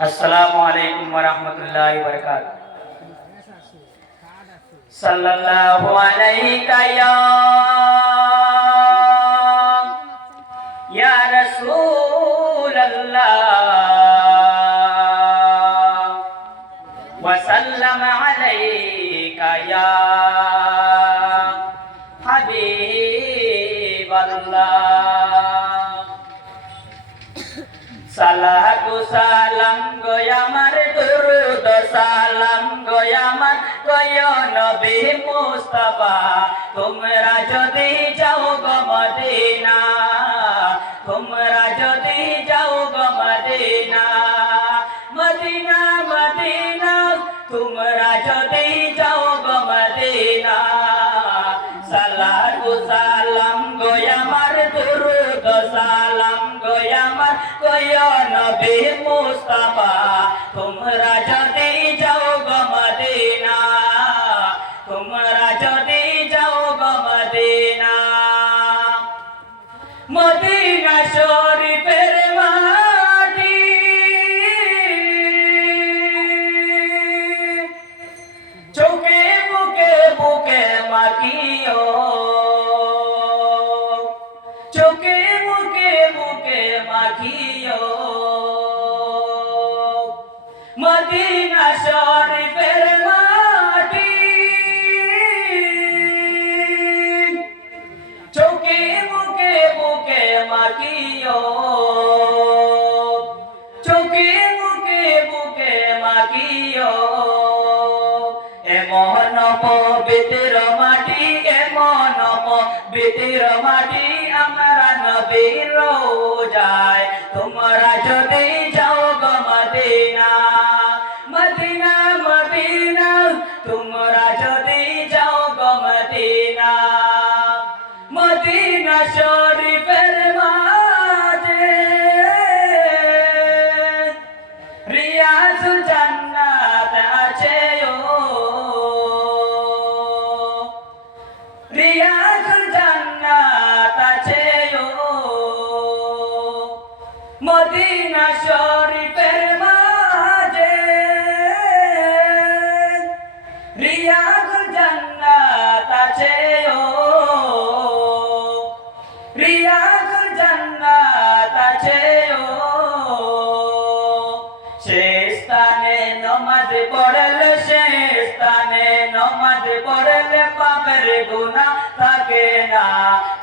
আসসালামু আলাইকুম ওয়া রাহমাতুল্লাহি ওয়া বারাকাতুহু। সাল্লাল্লাহু আলাইকা ইয়া ইয়া রাসূলাল্লাহ। ওয়া সাল্লাম আলাইকা ইয়া হাবিবাল্লাহ। সালাহু সালাম গোয়ামার দুরুদ সালাম গোয়ামার গয় নবী মুস্তাফা, তোমরা যদি যাও গো মদিনা, তোমরা যদি যাও গো মদিনা মদিনা মদিনা, তোমরা যদি যাও গো মদিনা। সালাহু সালাম গোয়ামার দুরুদ সালাম গোয়ামার কয় নবী মুস্তাফা, তোমরা যদি যাও গো মদিনা, তোমরা যদি যাও গো মদিনা। মদিনা শরীফের মাটি, চোখে বুকে বুকে মাখিও। মদিনা শরীফের মাটি। চোখে বুকে বুকে মাখিও। চোখে বুকে বুকে মাখিও। এমন পবিত্র মাটি, এমন পবিত্র মাটি আমরা নবীর যায় তোমরা যদি মদিনা শরীফের মাঝে। রিয়াজুল জান্নাত আছে ও। রিয়াজুল জান্নাত আছে ও। মদিনা শরীফের মাঝে সে নমাজ পড়লে সে নমাজ পড়লে পাপের গুনাহ থাকে না।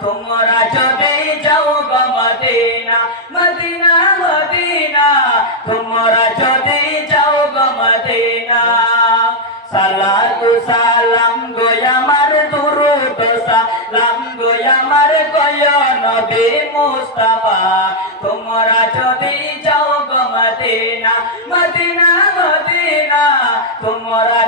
তোমরা যদি যাও গো মদিনা মদিনা তোমরা যদি যাও গো মদিনা। সালাম গোয়ামার দুরুদ গই আমার গয় নবী মুস্তাফা তোমরা যদি যাও গো মদিনা মদিনা মদিনা তোমরা